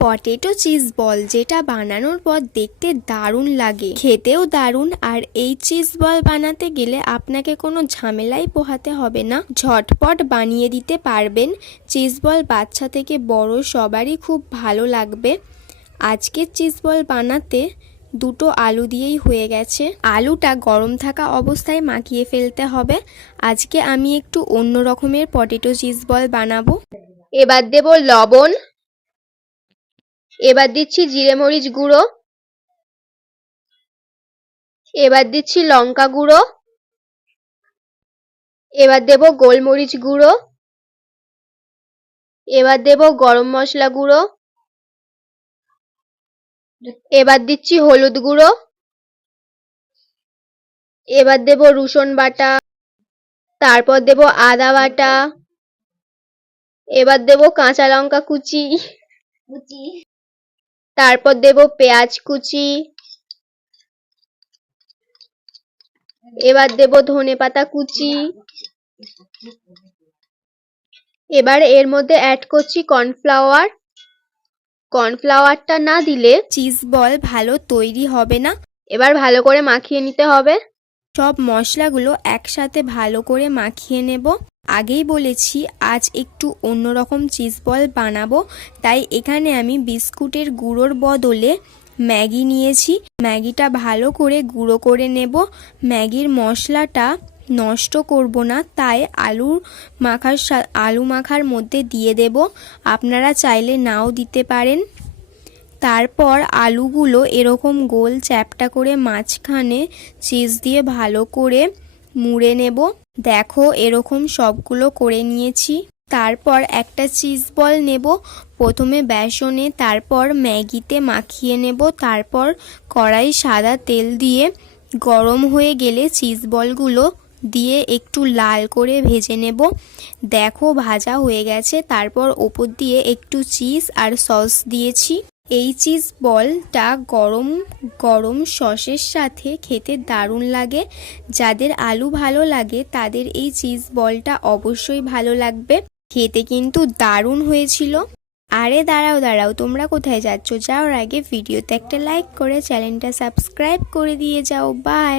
Potato cheese ball যেটা বানানোর পর দেখতে দারুণ লাগে। খেতেও দারুণ আর এই চিজ বল বানাতে গেলে আপনাকে কোনো ঝামেলাই পোহাতে হবে না। ঝটপট বানিয়ে দিতে পারবেন। চিজ বল বাচ্চা থেকে বড় সবারই খুব ভালো লাগবে। আজকের চিজ বল বানাতে দুটো আলু দিয়েই হয়ে গেছে। আলুটা গরম থাকা অবস্থায় মাখিয়ে ফেলতে হবে। আজকে আমি একটু অন্য রকমের পটেটো চিজ বল বানাবো। এবার দেব লবণ। এবার দিচ্ছি জিরে মরিচ গুঁড়ো। এবার দিচ্ছি লঙ্কা গুঁড়ো। এবার দেব গোলমরিচ গুঁড়ো। এবার দেব গরম মশলা গুঁড়ো। এবার দিচ্ছি হলুদ গুঁড়ো। এবার দেব রসুন বাটা। তারপর দেব আদা বাটা। এবার দেব কাঁচা লঙ্কা কুচি। কুচি। তারপর দেব পেঁয়াজ কুচি। এবার দেব ধনে পাতা কুচি। এবার এর মধ্যে অ্যাড করছি কর্নফ্লাওয়ার কর্নফ্লাওয়ারটা না দিলে চিজ বল ভালো তৈরি হবে না। এবার ভালো করে মাখিয়ে নিতে হবে। সব মশলাগুলো একসাথে ভালো করে মাখিয়ে নেব। আগেই বলেছি, আজ একটু অন্যরকম চিজ বল বানাবো, তাই এখানে আমি বিস্কুটের গুঁড়োর বদলে ম্যাগি নিয়েছি। ম্যাগিটা ভালো করে গুঁড়ো করে নেব। ম্যাগির মশলাটা নষ্ট করব না, তাই আলু মাখার আলু মাখার মধ্যে দিয়ে দেব। আপনারা চাইলে নাও দিতে পারেন। তারপর আলুগুলো এরকম গোল চ্যাপটা করে মাঝখানে চিজ দিয়ে ভালো করে মুড়ে নেব। দেখো এরকম সবগুলো করে নিয়েছি। তারপর একটা চিজ বল নেব। প্রথমে বেসনে, তারপর ম্যাগিতে মাখিয়ে নেব। তারপর কড়াই সাদা তেল দিয়ে গরম হয়ে গেলে চিজ বলগুলো দিয়ে একটু লাল করে ভেজে নেব। দেখো ভাজা হয়ে গেছে। তারপর ওপর দিয়ে একটু চিজ আর সস দিয়েছি। এই চিজ বলটা গরম গরম সসের সাথে খেতে দারুণ লাগে। যাদের আলু ভালো লাগে, তাদের এই চিজ বলটা অবশ্যই ভালো লাগবে। খেতে কিন্তু দারুণ হয়েছিল। আরে দাঁড়াও দাঁড়াও, তোমরা কোথায় যাচ্ছ? যাওয়ার আগে ভিডিওতে একটা লাইক করে চ্যানেলটা সাবস্ক্রাইব করে দিয়ে যাও। বাই